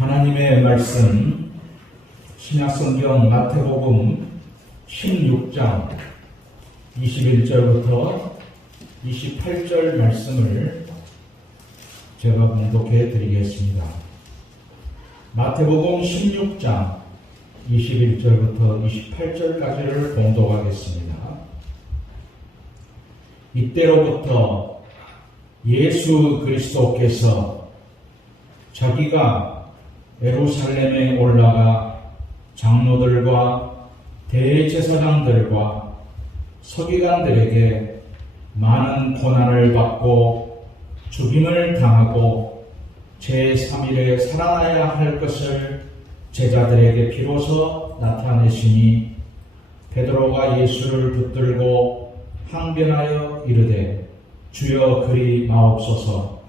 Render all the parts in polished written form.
하나님의 말씀 신약성경 마태복음 16장 21절부터 28절 말씀을 제가 봉독해 드리겠습니다. 마태복음 16장 21절부터 28절까지를 봉독하겠습니다. 이때로부터 예수 그리스도께서 자기가 예루살렘에 올라가 장로들과 대제사장들과 서기관들에게 많은 고난을 받고 죽임을 당하고 제3일에 살아나야 할 것을 제자들에게 비로소 나타내시니 베드로가 예수를 붙들고 항변하여 이르되 주여 그리 마옵소서.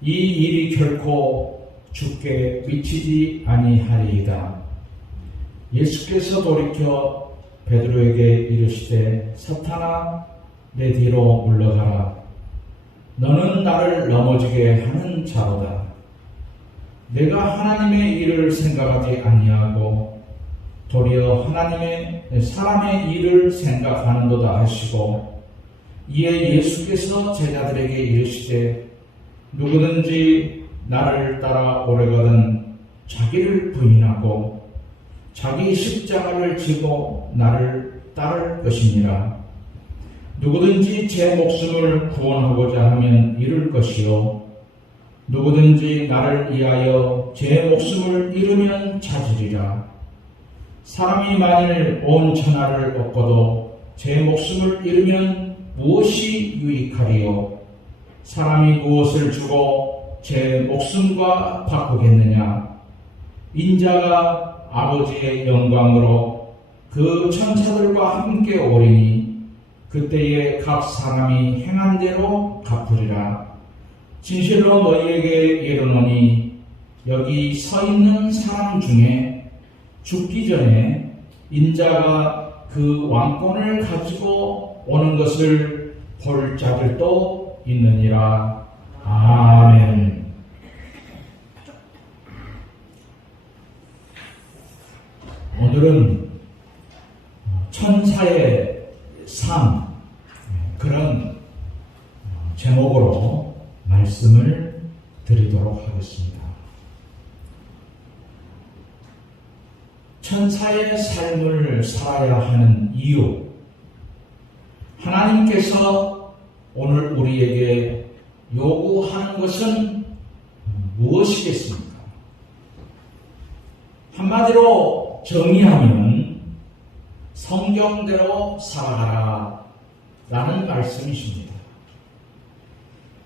이 일이 결코 주께 미치지 아니하리이다. 예수께서 돌이켜 베드로에게 이르시되 사탄아 내 뒤로 물러가라. 너는 나를 넘어지게 하는 자로다. 내가 하나님의 일을 생각하지 아니하고 도리어 사람의 일을 생각하는도다 하시고, 이에 예수께서 제자들에게 이르시되 누구든지 나를 따라 오려거든 자기를 부인하고 자기 십자가를 지고 나를 따를 것이니라. 누구든지 제 목숨을 구원하고자 하면 잃을 것이요 누구든지 나를 위하여 제 목숨을 잃으면 찾으리라. 사람이 만일 온 천하를 얻고도 제 목숨을 잃으면 무엇이 유익하리요? 사람이 무엇을 주고 제 목숨과 바꾸겠느냐? 인자가 아버지의 영광으로 그 천사들과 함께 오리니 그때에 각 사람이 행한 대로 갚으리라. 진실로 너희에게 이르노니 여기 서 있는 사람 중에 죽기 전에 인자가 그 왕권을 가지고 오는 것을 볼 자들도 있느니라. 아멘. 오늘은 천사의 상, 그런 제목으로 말씀을 드리도록 하겠습니다. 천사의 삶을 살아야 하는 이유, 하나님께서 오늘 우리에게 요구하는 것은 무엇이겠습니까? 한마디로 정의하면 성경대로 살아가라 라는 말씀이십니다.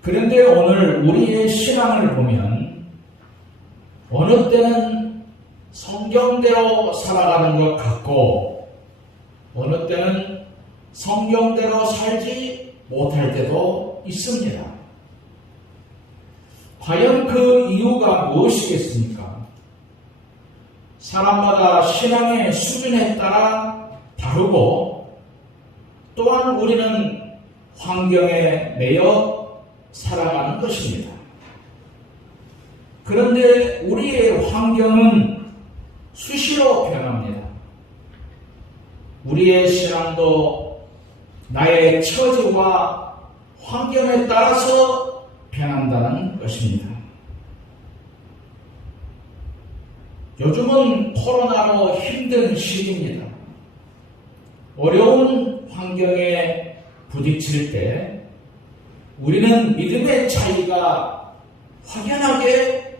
그런데 오늘 우리의 신앙을 보면 어느 때는 성경대로 살아가는 것 같고 어느 때는 성경대로 살지 못할 때도 있습니다. 과연 그 이유가 무엇이겠습니까? 사람마다 신앙의 수준에 따라 다르고 또한 우리는 환경에 매여 살아가는 것입니다. 그런데 우리의 환경은 수시로 변합니다. 우리의 신앙도 나의 처지와 환경에 따라서 변한다는 것입니다. 요즘은 코로나로 힘든 시기입니다. 어려운 환경에 부딪힐 때 우리는 믿음의 차이가 확연하게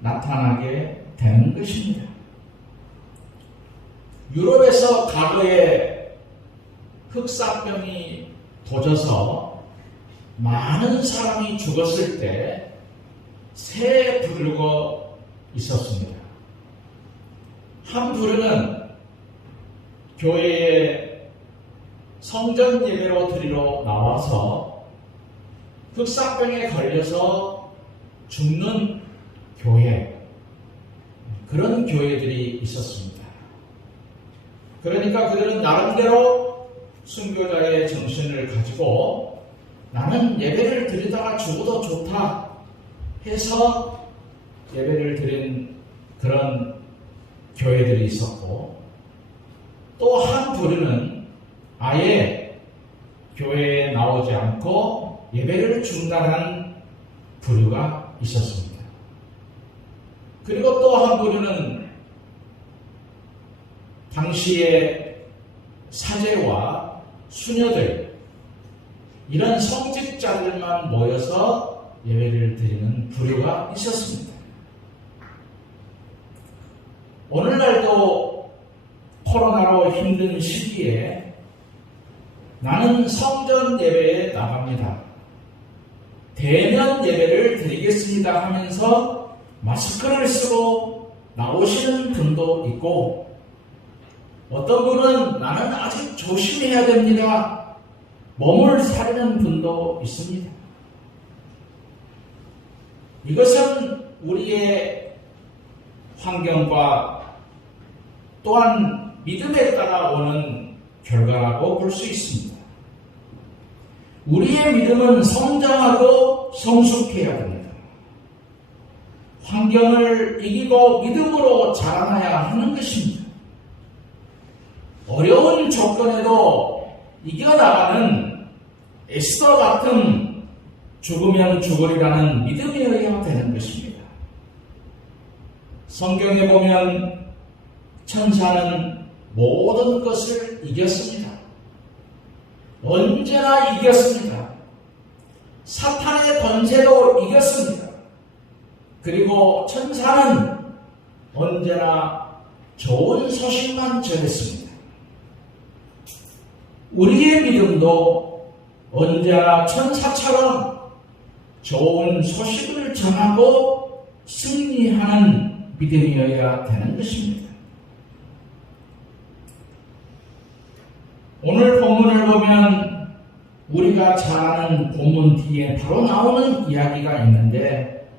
나타나게 되는 것입니다. 유럽에서 과거에 흑사병이 도져서 많은 사람이 죽었을 때 세 부류가 있었습니다. 한 부류는 교회에 성전 예배로 드리러 나와서 흑사병에 걸려서 죽는 교회, 그런 교회들이 있었습니다. 그러니까 그들은 나름대로 순교자의 정신을 가지고 나는 예배를 드리다가 죽어도 좋다 해서 예배를 드린 그런 교회들이 있었고, 또 한 부류는 아예 교회에 나오지 않고 예배를 중단한 부류가 있었습니다. 그리고 또 한 부류는 당시의 사제와 수녀들, 이런 성직자들만 모여서 예배를 드리는 부류가 있었습니다. 오늘날도 코로나로 힘든 시기에 나는 성전 예배에 나갑니다, 대면 예배를 드리겠습니다 하면서 마스크를 쓰고 나오시는 분도 있고, 어떤 분은 나는 아직 조심해야 됩니다, 몸을 사리는 분도 있습니다. 이것은 우리의 환경과 또한 믿음에 따라 오는 결과라고 볼 수 있습니다. 우리의 믿음은 성장하고 성숙해야 됩니다. 환경을 이기고 믿음으로 자라나야 하는 것입니다. 어려운 조건에도 이겨나가는 에스더 같은 죽으면 죽으리라는 믿음이어야 되는 것입니다. 성경에 보면 천사는 모든 것을 이겼습니다. 언제나 이겼습니다. 사탄의 권세도 이겼습니다. 그리고 천사는 언제나 좋은 소식만 전했습니다. 우리의 믿음도 언제나 천사처럼 좋은 소식을 전하고 승리하는 믿음이어야 되는 것입니다. 오늘 본문을 보면 우리가 잘 아는 본문 뒤에 바로 나오는 이야기가 있는데,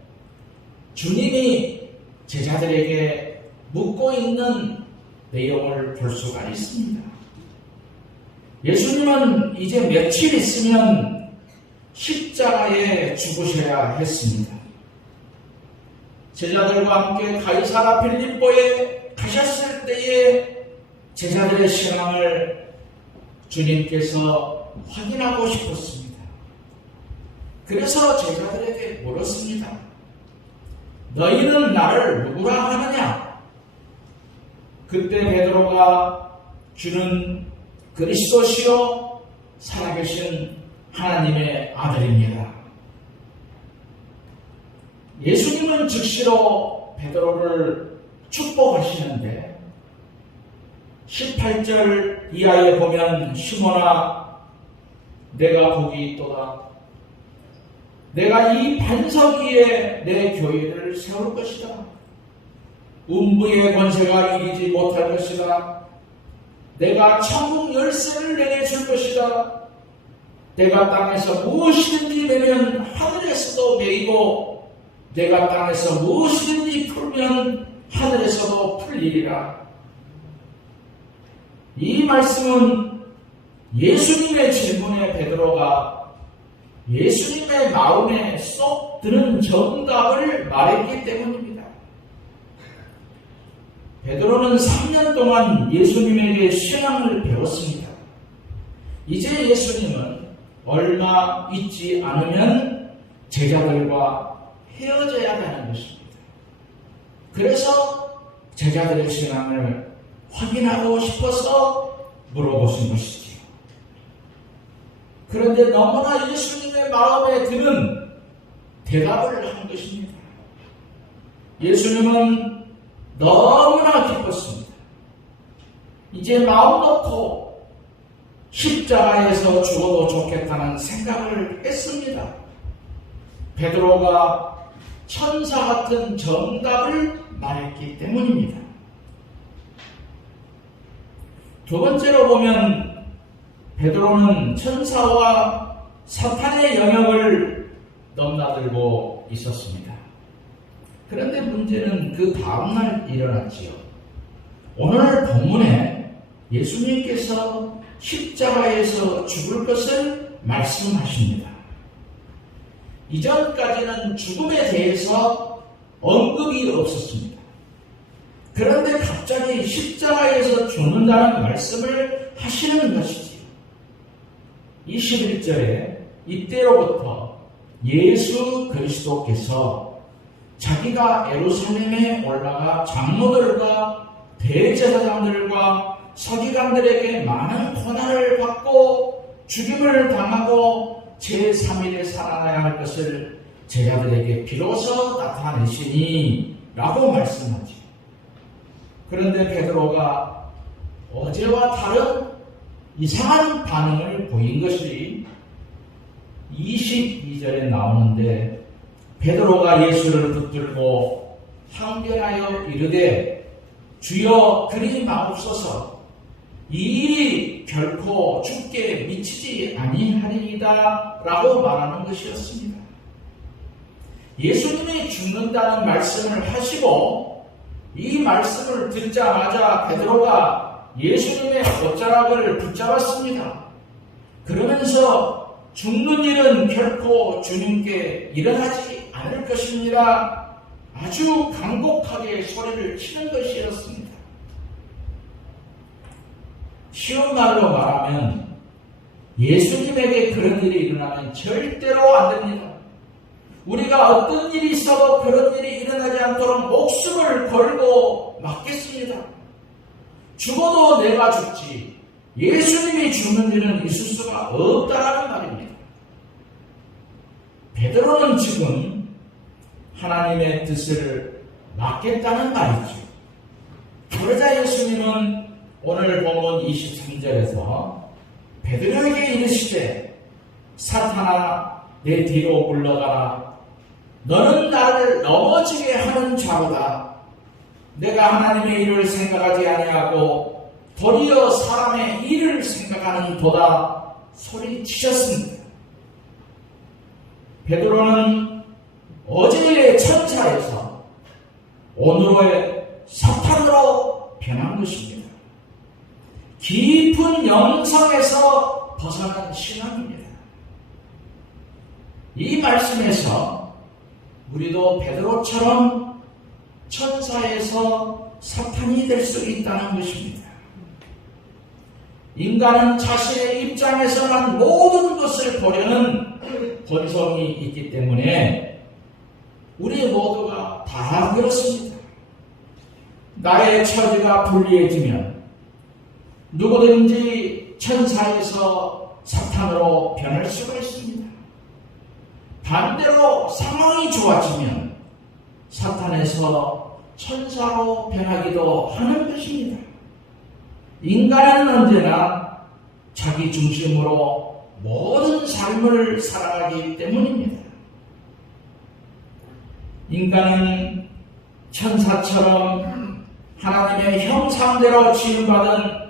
주님이 제자들에게 묻고 있는 내용을 볼 수가 있습니다. 예수님은 이제 며칠 있으면 십자가에 죽으셔야 했습니다. 제자들과 함께 가이사라 빌립보에 가셨을 때에 제자들의 신앙을 주님께서 확인하고 싶었습니다. 그래서 제자들에게 물었습니다. 너희는 나를 누구라 하느냐? 그때 베드로가 주는 그리스도시요 살아계신 하나님의 아들입니다. 예수님은 즉시로 베드로를 축복하시는데, 18절 이하에 보면 시몬아 내가 복이 있도다. 내가 이 반석 위에 내 교회를 세울 것이다. 음부의 권세가 이기지 못할 것이다. 내가 천국 열쇠를 내게 줄 것이다. 내가 땅에서 무엇이든지 매면 하늘에서도 매이고, 내가 땅에서 무엇이든지 풀면 하늘에서도 풀리리라. 이 말씀은 예수님의 질문에 베드로가 예수님의 마음에 쏙 드는 정답을 말했기 때문입니다. 베드로는 3년 동안 예수님에게 신앙을 배웠습니다. 이제 예수님은 얼마 있지 않으면 제자들과 헤어져야 하는 것입니다. 그래서 제자들의 신앙을 확인하고 싶어서 물어보신 것이지요. 그런데 너무나 예수님의 마음에 드는 대답을 한 것입니다. 예수님은 너무나 기뻤습니다. 이제 마음 놓고 십자가에서 죽어도 좋겠다는 생각을 했습니다. 베드로가 천사 같은 정답을 말했기 때문입니다. 두 번째로 보면 베드로는 천사와 사탄의 영역을 넘나들고 있었습니다. 그런데 문제는 그 다음날 일어났지요. 오늘 본문에 예수님께서 십자가에서 죽을 것을 말씀하십니다. 이전까지는 죽음에 대해서 언급이 없었습니다. 그런데 갑자기 십자가에서 죽는다는 말씀을 하시는 것이지요. 21절에 이때로부터 예수 그리스도께서 자기가 예루살렘에 올라가 장로들과 대제사장들과 서기관들에게 많은 고난을 받고 죽임을 당하고 제3일에 살아나야 할 것을 제자들에게 비로소 나타내시니 라고 말씀하지. 그런데 베드로가 어제와 다른 이상한 반응을 보인 것이 22절에 나오는데 베드로가 예수를 붙들고 항변하여 이르되 주여 그리 마옵소서 이 일이 결코 죽게 미치지 아니하리이다 라고 말하는 것이었습니다. 예수님이 죽는다는 말씀을 하시고 이 말씀을 듣자마자 베드로가 예수님의 옷자락을 붙잡았습니다. 그러면서 죽는 일은 결코 주님께 일어나지 않을 것입니다. 아주 간곡하게 소리를 치는 것이었습니다. 쉬운 말로 말하면 예수님에게 그런 일이 일어나면 절대로 안 됩니다. 우리가 어떤 일이 있어도 그런 일이 일어나지 않도록 목숨을 걸고 막겠습니다. 죽어도 내가 죽지 예수님이 죽는 일은 있을 수가 없다라는 말입니다. 베드로는 지금 하나님의 뜻을 막겠다는 말이죠. 그러자 예수님은 오늘 본문 23절에서 베드로에게 이르시되 사탄아 내 뒤로 물러가라. 너는 나를 넘어지게 하는 자로다. 내가 하나님의 일을 생각하지 아니하고 도리어 사람의 일을 생각하는 도다 소리치셨습니다. 베드로는 어제의 천사에서 오늘의 사탄으로 변한 것입니다. 깊은 영성에서 벗어난 신앙입니다. 이 말씀에서 우리도 베드로처럼 천사에서 사탄이 될 수 있다는 것입니다. 인간은 자신의 입장에서만 모든 것을 보려는 본성이 있기 때문에 우리 모두가 다 그렇습니다. 나의 처지가 불리해지면 누구든지 천사에서 사탄으로 변할 수가 있습니다. 반대로 상황이 좋아지면 사탄에서 천사로 변하기도 하는 것입니다. 인간은 언제나 자기 중심으로 모든 삶을 살아가기 때문입니다. 인간은 천사처럼 하나님의 형상대로 지음받은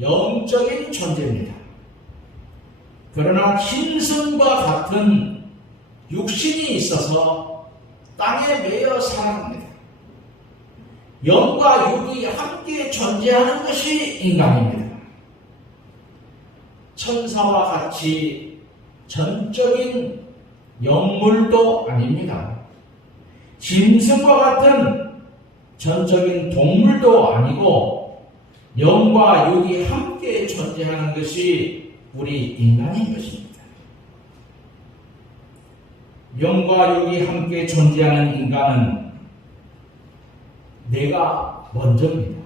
영적인 존재입니다. 그러나 짐승과 같은 육신이 있어서 땅에 매여 살아갑니다. 영과 육이 함께 존재하는 것이 인간입니다. 천사와 같이 전적인 영물도 아닙니다. 짐승과 같은 전적인 동물도 아니고 영과 육이 함께 존재하는 것이 우리 인간인 것입니다. 영과 육이 함께 존재하는 인간은 내가 먼저입니다.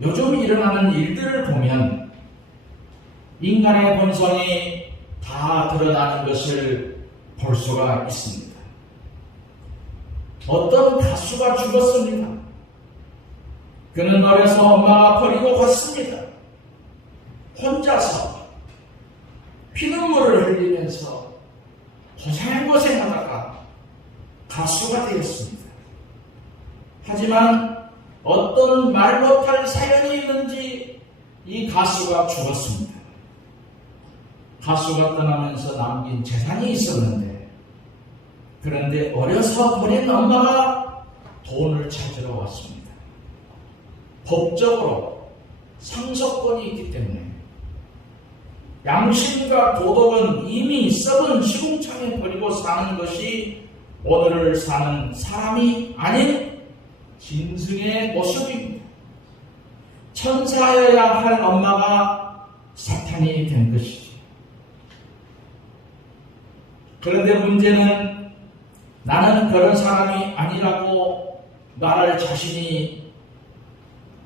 요즘 일어나는 일들을 보면 인간의 본성이 다 드러나는 것을 볼 수가 있습니다. 어떤 가수가 죽었습니다. 그는 어려서 엄마가 버리고 갔습니다. 혼자서 피눈물을 흘리면서 고생하다가 가수가 되었습니다. 하지만 어떤 말 못할 사연이 있는지 이 가수가 죽었습니다. 가수가 떠나면서 남긴 재산이 있었는데 그런데 어려서 버린 엄마가 돈을 찾으러 왔습니다. 법적으로 상속권이 있기 때문에 양심과 도덕은 이미 썩은 시궁창에 버리고 사는 것이 오늘을 사는 사람이 아닌 짐승의 모습입니다. 천사여야 할 엄마가 사탄이 된 것이죠. 그런데 문제는 나는 그런 사람이 아니라고 말할 자신이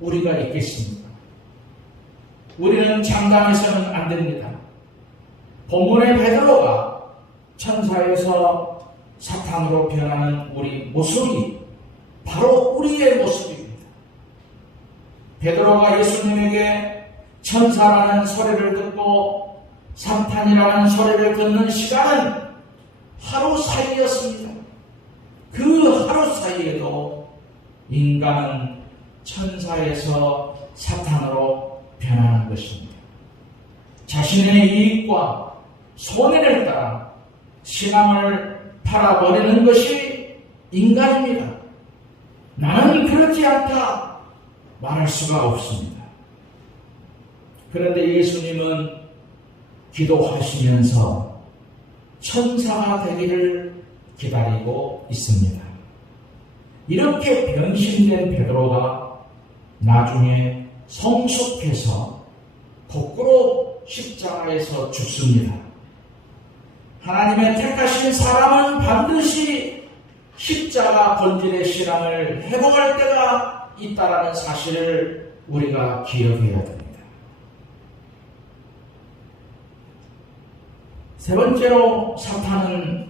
우리가 있겠습니까? 우리는 장담해서는 안 됩니다. 본문의 베드로가 천사에서 사탄으로 변하는 우리 모습이 바로 우리의 모습입니다. 베드로가 예수님에게 천사라는 소리를 듣고 사탄이라는 소리를 듣는 시간은 하루 사이였습니다. 그 하루 사이에도 인간은 천사에서 사탄으로 변하는 것입니다. 자신의 이익과 손해를 따라 신앙을 팔아버리는 것이 인간입니다. 나는 그렇지 않다 말할 수가 없습니다. 그런데 예수님은 기도하시면서 천사가 되기를 기다리고 있습니다. 이렇게 변신된 베드로가 나중에 성숙해서 거꾸로 십자가에서 죽습니다. 하나님의 택하신 사람은 반드시 십자가 본질의 신앙을 회복할 때가 있다라는 사실을 우리가 기억해야 됩니다. 세 번째로 사탄은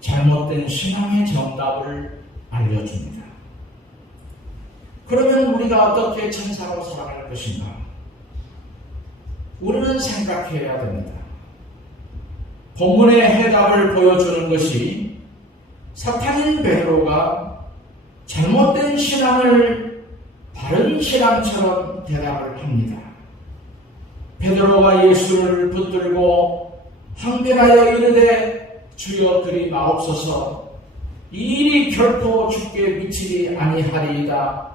잘못된 신앙의 정답을 알려줍니다. 그러면 우리가 어떻게 천사로 살아갈 것인가? 우리는 생각해야 됩니다. 본문의 해답을 보여주는 것이 사탄인 베드로가 잘못된 신앙을 바른 신앙처럼 대답을 합니다. 베드로가 예수를 붙들고 항변하여 이르되 주여 그리 마옵소서 이 일이 결코 주께 미치지 아니하리이다.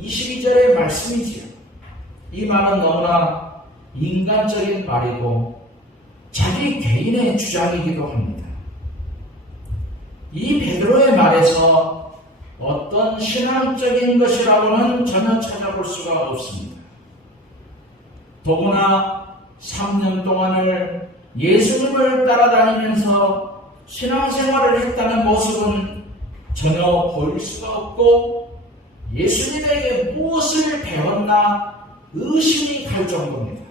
22절의 말씀이지요. 이 말은 너무나 인간적인 말이고 자기 개인의 주장이기도 합니다. 이 베드로의 말에서 어떤 신앙적인 것이라고는 전혀 찾아볼 수가 없습니다. 더구나 3년 동안을 예수님을 따라다니면서 신앙생활을 했다는 모습은 전혀 보일 수가 없고 예수님에게 무엇을 배웠나 의심이 갈 정도입니다.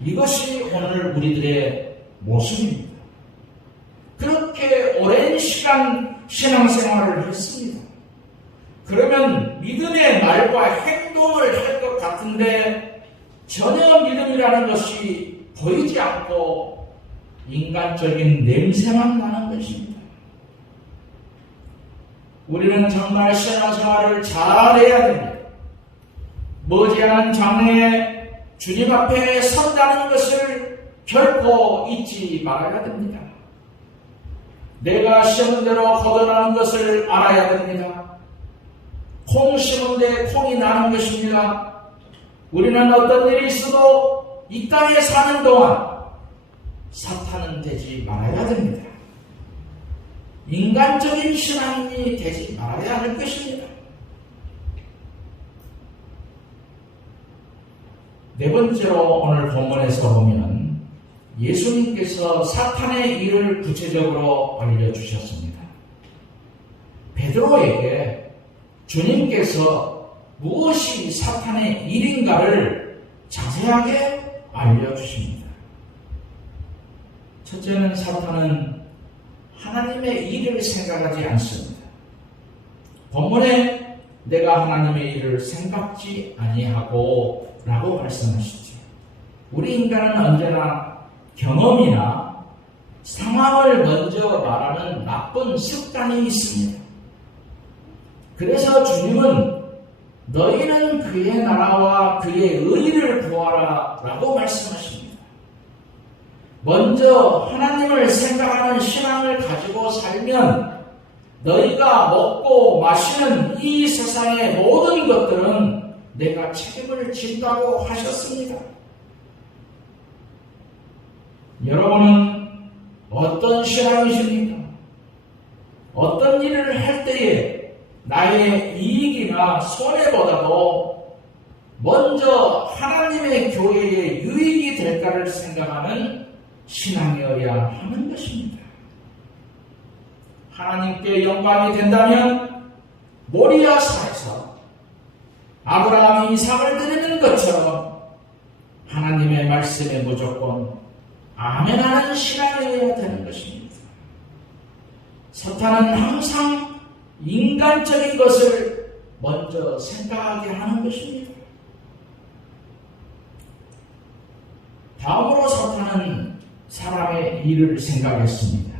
이것이 오늘 우리들의 모습입니다. 그렇게 오랜 시간 신앙생활을 했습니다. 그러면 믿음의 말과 행동을 할 것 같은데 전혀 믿음이라는 것이 보이지 않고 인간적인 냄새만 나는 것입니다. 우리는 정말 신앙생활을 잘해야 됩니다. 머지않은 장래에 주님 앞에 선다는 것을 결코 잊지 말아야 됩니다. 내가 심은 대로 거둬나는 것을 알아야 됩니다. 콩 심은 데 콩이 나는 것입니다. 우리는 어떤 일이 있어도 이 땅에 사는 동안 사탄은 되지 말아야 됩니다. 인간적인 신앙이 되지 말아야 할 것입니다. 네 번째로 오늘 본문에서 보면 예수님께서 사탄의 일을 구체적으로 알려주셨습니다. 베드로에게 주님께서 무엇이 사탄의 일인가를 자세하게 알려주십니다. 첫째는 사탄은 하나님의 일을 생각하지 않습니다. 본문에 내가 하나님의 일을 생각지 아니하고 라고 말씀하시죠. 우리 인간은 언제나 경험이나 상황을 먼저 말하는 나쁜 습관이 있습니다. 그래서 주님은 너희는 그의 나라와 그의 의를 구하라 라고 말씀하십니다. 먼저 하나님을 생각하는 신앙을 가지고 살면 너희가 먹고 마시는 이 세상의 모든 것들은 내가 책임을 진다고 하셨습니다. 여러분은 어떤 신앙이십니까? 어떤 일을 할 때에 나의 이익이나 손해보다도 먼저 하나님의 교회에 유익이 될까를 생각하는 신앙이어야 하는 것입니다. 하나님께 영광이 된다면 모리아사에서 아브라함이 이삭을 드리는 것처럼 하나님의 말씀에 무조건 아멘하는 신앙이어야 되는 것입니다. 사탄은 항상 인간적인 것을 먼저 생각하게 하는 것입니다. 다음으로 사탄은 사람의 일을 생각했습니다.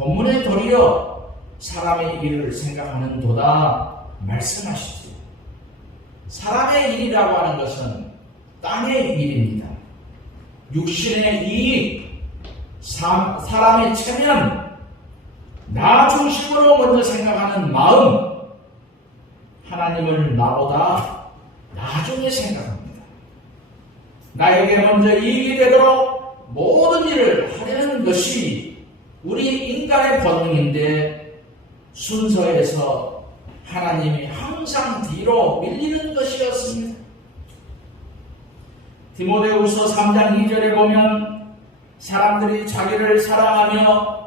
본문에 도리어 사람의 일을 생각하는 도다 말씀하시죠. 사람의 일이라고 하는 것은 땅의 일입니다. 육신의 이익, 사람의 체면, 나 중심으로 먼저 생각하는 마음, 하나님을 나보다 나중에 생각합니다. 나에게 먼저 이익이 되도록 모든 일을 하려는 것이 우리 인간의 본능인데 순서에서 하나님이 항상 뒤로 밀리는 것이었습니다. 디모데후서 3장 2절에 보면 사람들이 자기를 사랑하며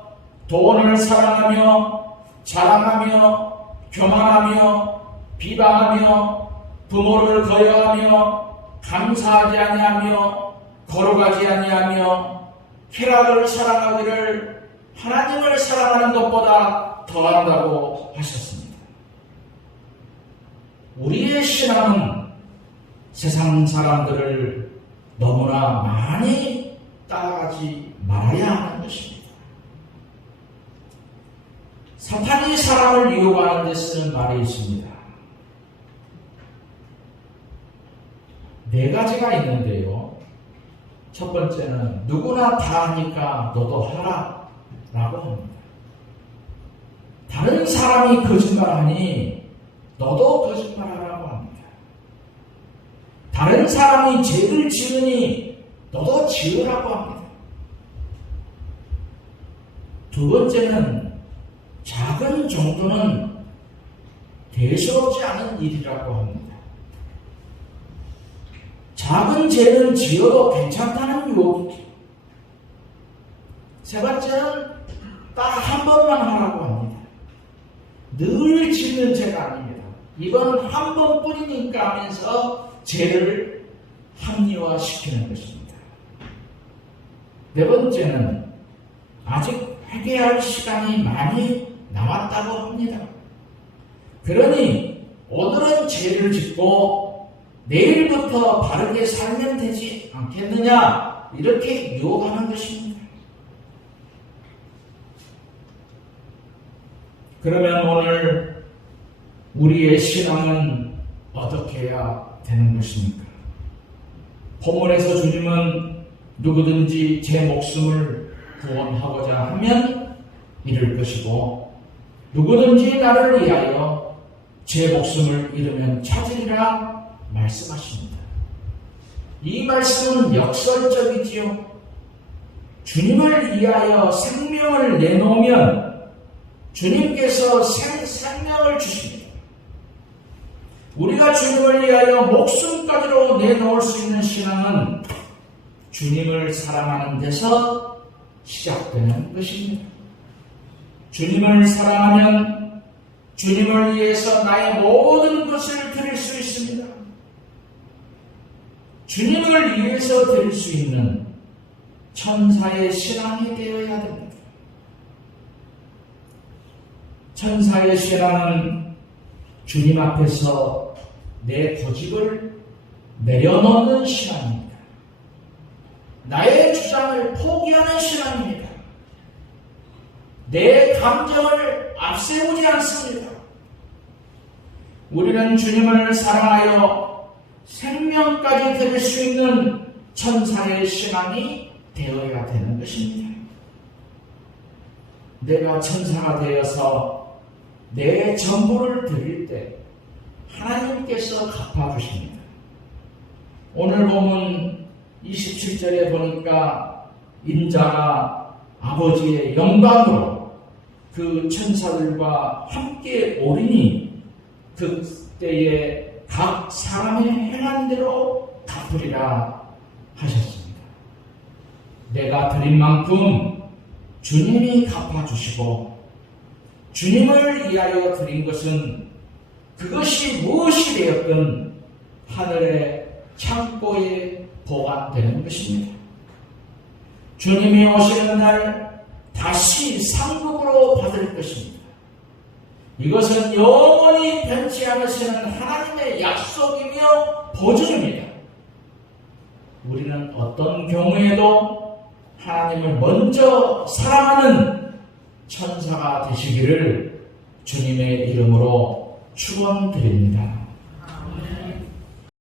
돈을 사랑하며 자랑하며 교만하며 비방하며 부모를 거역하며 감사하지 아니하며 거룩하지 아니하며 쾌락을 사랑하기를 하나님을 사랑하는 것보다 더한다고 하셨습니다. 우리의 신앙은 세상 사람들을 너무나 많이 따라가지 말아야 하는 것입니다. 사탄이 사람을 유혹하는 데 쓰는 말이 있습니다. 네 가지가 있는데요. 첫 번째는 누구나 다 하니까 너도 하라 라고 합니다. 다른 사람이 거짓말하니 너도 거짓말하라고 합니다. 다른 사람이 죄를 지으니 너도 지으라고 합니다. 두 번째는 작은 정도는 대수롭지 않은 일이라고 합니다. 작은 죄는 지어도 괜찮다는 유혹이죠. 세 번째는 딱 한 번만 하라고 합니다. 늘 짓는 죄가 아닙니다. 이건 한 번뿐이니까 하면서 죄를 합리화시키는 것입니다. 네 번째는 아직 회개할 시간이 많이 남았다고 합니다. 그러니 오늘은 죄를 짓고 내일부터 바르게 살면 되지 않겠느냐 이렇게 유혹하는 것입니다. 그러면 오늘 우리의 신앙은 어떻게 해야 되는 것입니까? 본문에서 주님은 누구든지 제 목숨을 구원하고자 하면 잃을 것이고 누구든지 나를 위하여 제 목숨을 잃으면 찾으리라 말씀하십니다. 이 말씀은 역설적이지요. 주님을 위하여 생명을 내놓으면 주님께서 생명을 주십니다. 우리가 주님을 위하여 목숨까지로 내놓을 수 있는 신앙은 주님을 사랑하는 데서 시작되는 것입니다. 주님을 사랑하면 주님을 위해서 나의 모든 것을 드릴 수 있습니다. 주님을 위해서 드릴 수 있는 천사의 신앙이 되어야 됩니다. 천사의 신앙은 주님 앞에서 내 고집을 내려놓는 신앙입니다. 나의 주장을 포기하는 신앙입니다. 내 감정을 앞세우지 않습니다. 우리는 주님을 사랑하여 생명까지 드릴 수 있는 천사의 신앙이 되어야 되는 것입니다. 내가 천사가 되어서 내 전부를 드릴 때 하나님께서 갚아주십니다. 오늘 보면 27절에 보니까 인자가 아버지의 영광으로 그 천사들과 함께 오리니 그때에 각 사람의 행한 대로 갚으리라 하셨습니다. 내가 드린 만큼 주님이 갚아주시고 주님을 위하여 드린 것은 그것이 무엇이 되었든 하늘의 창고에 보관되는 것입니다. 주님이 오시는 날 다시 상급으로 받을 것입니다. 이것은 영원히 변치 않으시는 하나님의 약속이며 보증입니다. 우리는 어떤 경우에도 하나님을 먼저 사랑하는 천사가 되시기를 주님의 이름으로 축원드립니다.